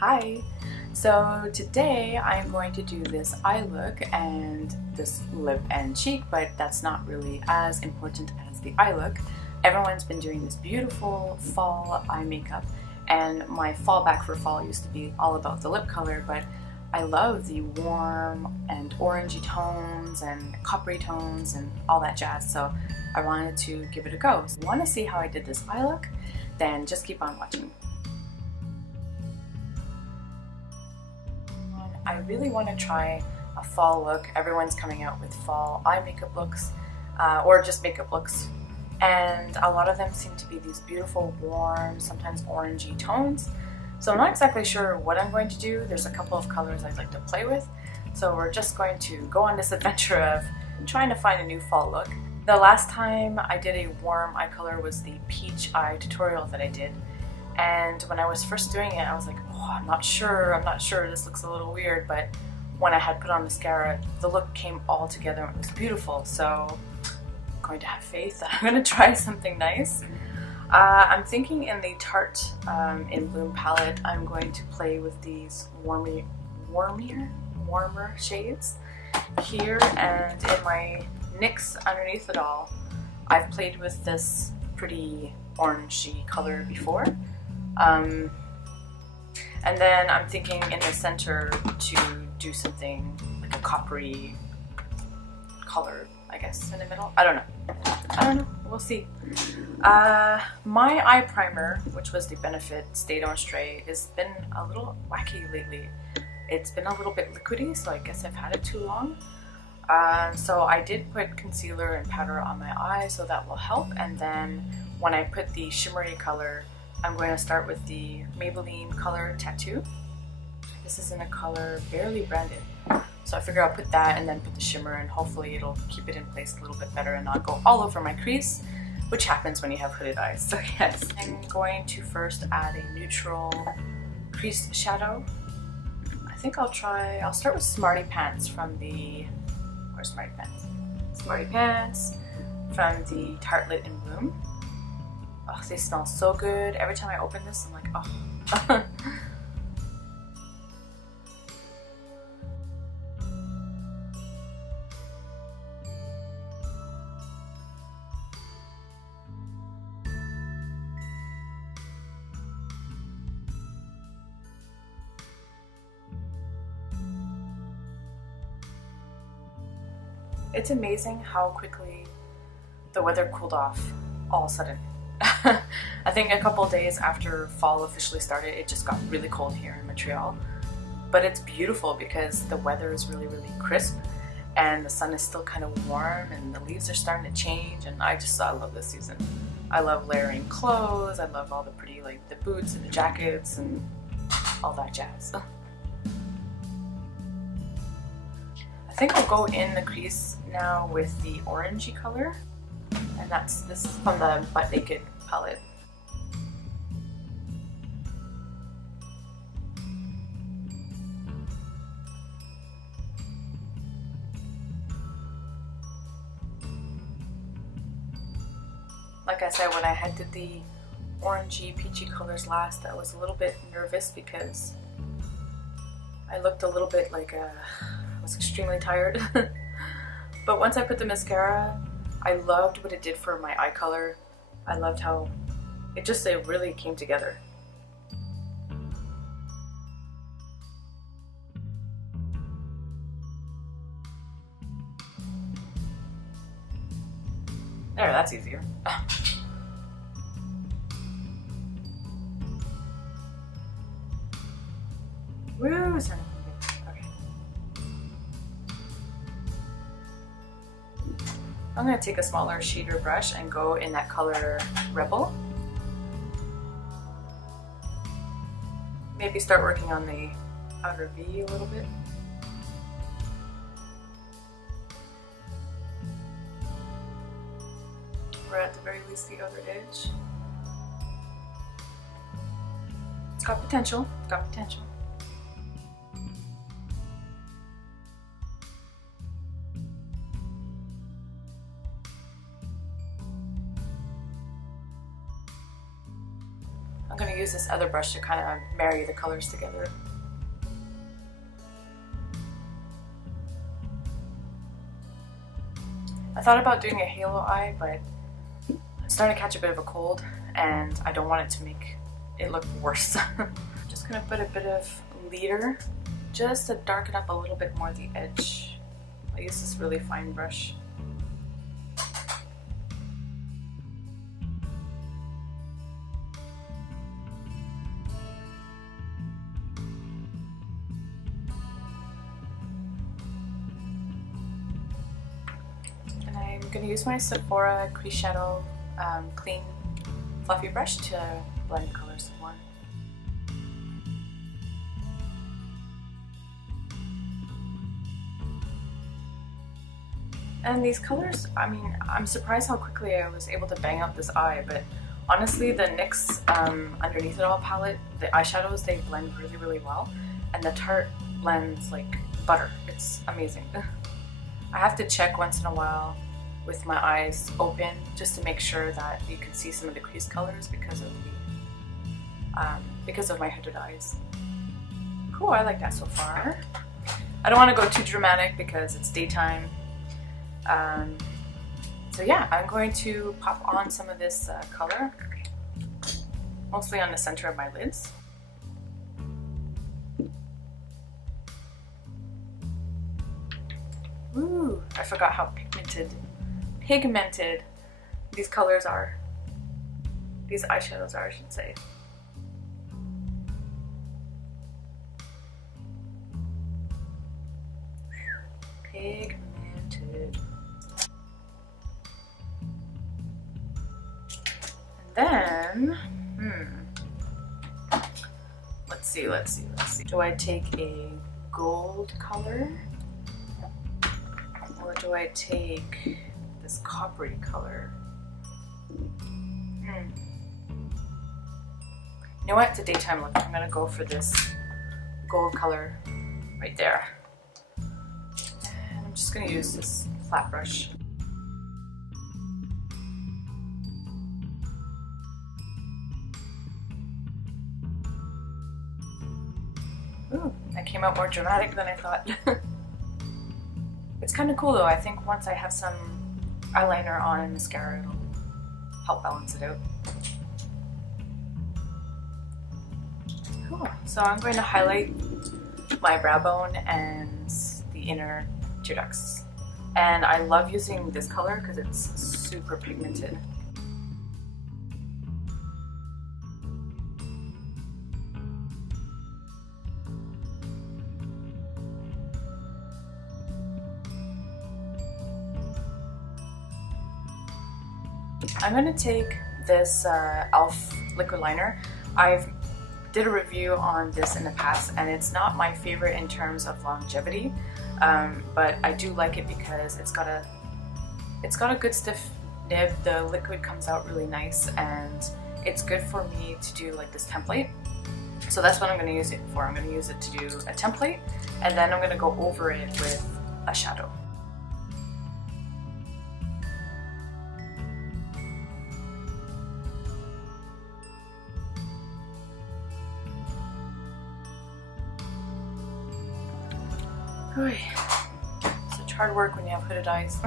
Hi! So today I'm going to do this eye look and this lip and cheek, but that's not really as important as the eye look. Everyone's been doing this beautiful fall eye makeup, and my fallback for fall used to be all about the lip color, but I love the warm and orangey tones and coppery tones and all that jazz, so I wanted to give it a go. So if you want to see how I did this eye look, then just keep on watching. I really want to try a fall look. Everyone's coming out with fall eye makeup looks, or just makeup looks, and a lot of them seem to be these beautiful, warm, sometimes orangey tones. So I'm not exactly sure what I'm going to do. There's a couple of colors I'd like to play with, so we're just going to go on this adventure of trying to find a new fall look. The last time I did a warm eye color was the peach eye tutorial that I did. And when I was first doing it, I was like, oh, I'm not sure, this looks a little weird, but when I had put on mascara, the look came all together and it was beautiful, so I'm going to have faith that I'm going to try something nice. I'm thinking in the Tarte in Bloom palette, I'm going to play with these warmer shades here, and in my N.Y.X underneath it all, I've played with this pretty orangey color before. And then I'm thinking in the center to do something like a coppery color, I guess, in the middle. I don't know. We'll see. My eye primer, which was the Benefit Stay Don't Stray, has been a little wacky lately. It's been a little bit liquidy, so I guess I've had it too long. So I did put concealer and powder on my eye, so that will help. And then when I put the shimmery color, I'm going to start with the Maybelline color Tattoo. This is in a color Barely Branded. So I figure I'll put that and then put the shimmer, and hopefully it'll keep it in place a little bit better and not go all over my crease, which happens when you have hooded eyes. So yes, I'm going to first add a neutral crease shadow. I think I'll start with Smarty Pants from the, where's Smarty Pants? Smarty Pants from the Tartelette in Bloom. Oh, they smell so good. Every time I open this, I'm like, oh. It's amazing how quickly the weather cooled off all of a sudden. I think a couple days after fall officially started, it just got really cold here in Montreal. But it's beautiful because the weather is really, really crisp and the sun is still kind of warm and the leaves are starting to change, and I love this season. I love layering clothes, I love all the pretty, like the boots and the jackets and all that jazz. I think I'll go in the crease now with the orangey color. And this is from the Butt Naked palette. Like I said, when I had did the orangey peachy colors last, I was a little bit nervous because I looked a little bit like I was extremely tired. But once I put the mascara, I loved what it did for my eye color. I loved how it really came together. There, that's easier. Woo, sorry. I'm going to take a smaller sheeter brush and go in that color Rebel. Maybe start working on the outer V a little bit. Or at the very least the other edge. It's got potential, it's got potential. I'm going to use this other brush to kind of marry the colors together. I thought about doing a halo eye, but I'm starting to catch a bit of a cold and I don't want it to make it look worse. I'm just gonna put a bit of leader just to darken up a little bit more the edge. I use this really fine brush. I'm going to use my Sephora Crease Shadow clean fluffy brush to blend colors some more. And these colors, I mean, I'm surprised how quickly I was able to bang out this eye, but honestly the N.Y.X Underneath It All palette, the eyeshadows, they blend really, really well, and the Tarte blends like butter. It's amazing. I have to check once in a while with my eyes open just to make sure that you can see some of the crease colors because of my hooded eyes. Cool, I like that so far. I don't want to go too dramatic because it's daytime. So yeah, I'm going to pop on some of this color, mostly on the center of my lids. Ooh, I forgot how pigmented these colors are. These eyeshadows are, I should say. Pigmented. And then, let's see. Do I take a gold color? Or do I take this coppery color? You know what? It's a daytime look. I'm gonna go for this gold color right there. And I'm just gonna use this flat brush. Ooh, that came out more dramatic than I thought. It's kind of cool though. I think once I have some eyeliner on and mascara, it'll help balance it out. Cool. So I'm going to highlight my brow bone and the inner tear ducts. And I love using this color because it's super pigmented. I'm going to take this e.l.f. liquid liner. I've did a review on this in the past and it's not my favorite in terms of longevity, but I do like it because it's got a good stiff nib. The liquid comes out really nice and it's good for me to do like this template. So that's what I'm going to use it for. I'm going to use it to do a template and then I'm going to go over it with a shadow. Such hard work when you have hooded eyes.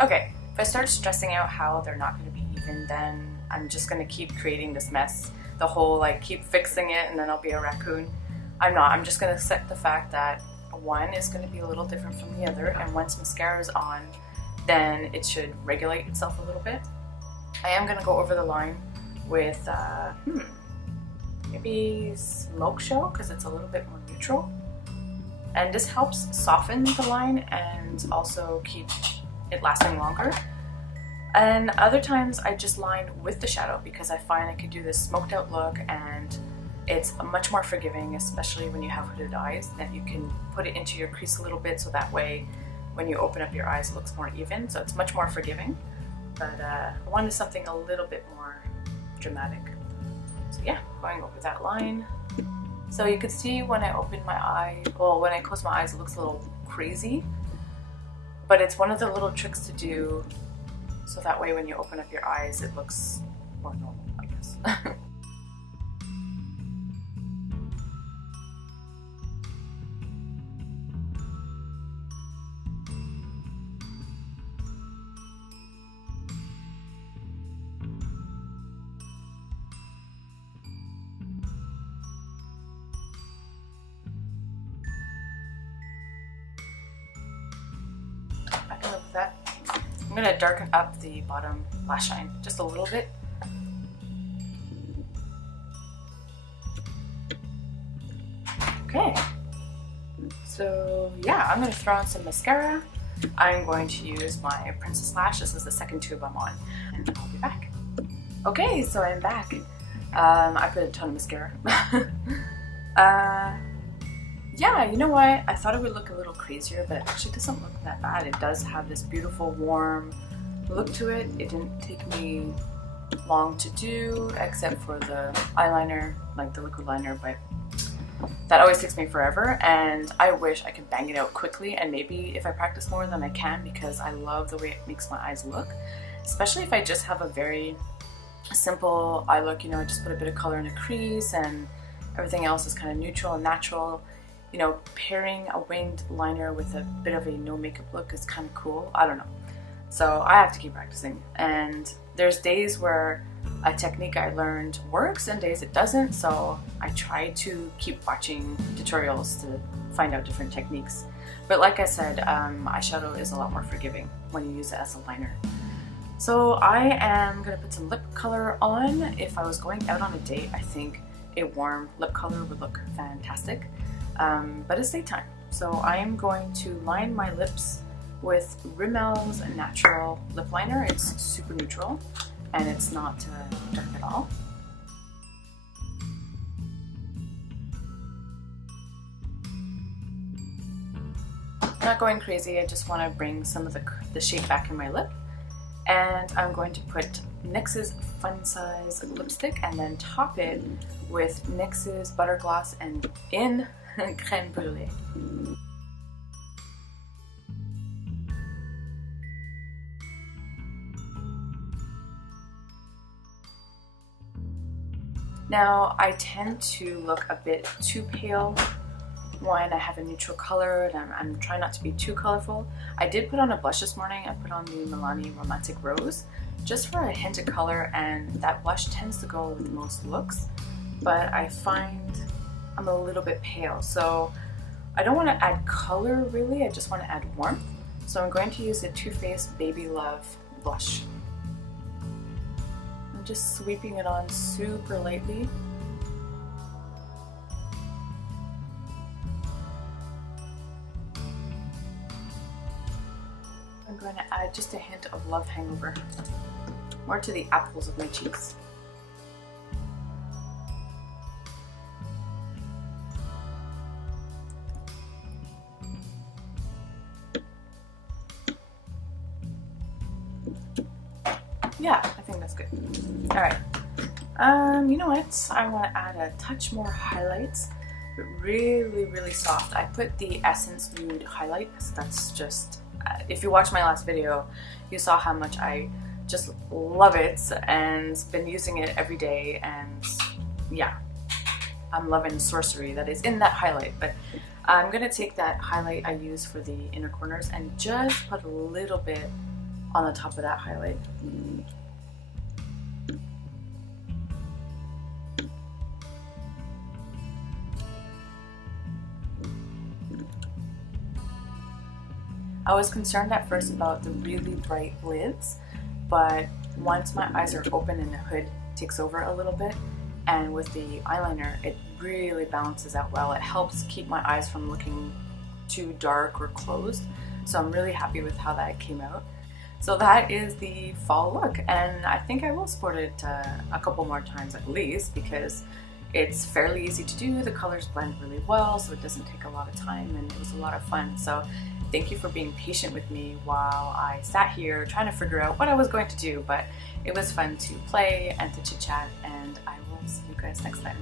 Okay, if I start stressing out how they're not going to be even, then I'm just going to keep creating this mess. The whole like keep fixing it and then I'll be a raccoon. I'm not. I'm just going to accept the fact that one is going to be a little different from the other, and once mascara is on, then it should regulate itself a little bit. I am going to go over the line with maybe Smoke Show because it's a little bit more neutral. And this helps soften the line and also keep it lasting longer. And other times I just line with the shadow because I find I could do this smoked out look and it's much more forgiving, especially when you have hooded eyes, that you can put it into your crease a little bit so that way when you open up your eyes it looks more even, so it's much more forgiving. But I wanted something a little bit more dramatic. So yeah, going over that line. So you can see when I open my eye, well, when I close my eyes it looks a little crazy, but it's one of the little tricks to do so that way when you open up your eyes it looks more normal, I guess. That. I'm going to darken up the bottom lash line just a little bit. Okay, so yeah, I'm going to throw on some mascara. I'm going to use my Princess Lash. This is the second tube I'm on, and I'll be back. Okay, so I'm back. I put a ton of mascara. Yeah, you know what? I thought it would look a little crazier, but it actually doesn't look that bad. It does have this beautiful, warm look to it. It didn't take me long to do, except for the eyeliner, like the liquid liner, but that always takes me forever, and I wish I could bang it out quickly, and maybe if I practice more then I can, because I love the way it makes my eyes look, especially if I just have a very simple eye look, you know, I just put a bit of color in a crease and everything else is kind of neutral and natural. You know, pairing a winged liner with a bit of a no makeup look is kind of cool. I don't know. So I have to keep practicing. And there's days where a technique I learned works and days it doesn't. So I try to keep watching tutorials to find out different techniques. But like I said, eyeshadow is a lot more forgiving when you use it as a liner. So I am going to put some lip color on. If I was going out on a date, I think a warm lip color would look fantastic. But it's daytime, so I am going to line my lips with Rimmel's natural lip liner. It's super neutral and it's not dark at all. Not going crazy, I just want to bring some of the shape back in my lip. And I'm going to put N.Y.X's Fun Size lipstick and then top it with N.Y.X's Butter Gloss and in Creme Brûlée. Now I tend to look a bit too pale when I have a neutral color, and I'm trying not to be too colorful. I did put on a blush this morning. I put on the Milani Romantic Rose just for a hint of color, and that blush tends to go with most looks, but I find I'm a little bit pale, so I don't want to add color really, I just want to add warmth. So I'm going to use the Too Faced Baby Love blush. I'm just sweeping it on super lightly. I'm going to add just a hint of Love Hangover, more to the apples of my cheeks. Yeah, I think that's good. Alright. You know what? I want to add a touch more highlights, but really, really soft. I put the Essence Nude highlight. That's just, if you watched my last video, you saw how much I just love it and been using it every day, and yeah, I'm loving the sorcery that is in that highlight. But I'm going to take that highlight I use for the inner corners and just put a little bit on the top of that highlight. I was concerned at first about the really bright lids, but once my eyes are open and the hood takes over a little bit, and with the eyeliner it really balances out well. It helps keep my eyes from looking too dark or closed, so I'm really happy with how that came out. So that is the fall look, and I think I will sport it a couple more times at least, because it's fairly easy to do, the colors blend really well, so it doesn't take a lot of time, and it was a lot of fun. So thank you for being patient with me while I sat here trying to figure out what I was going to do, but it was fun to play and to chit chat, and I will see you guys next time.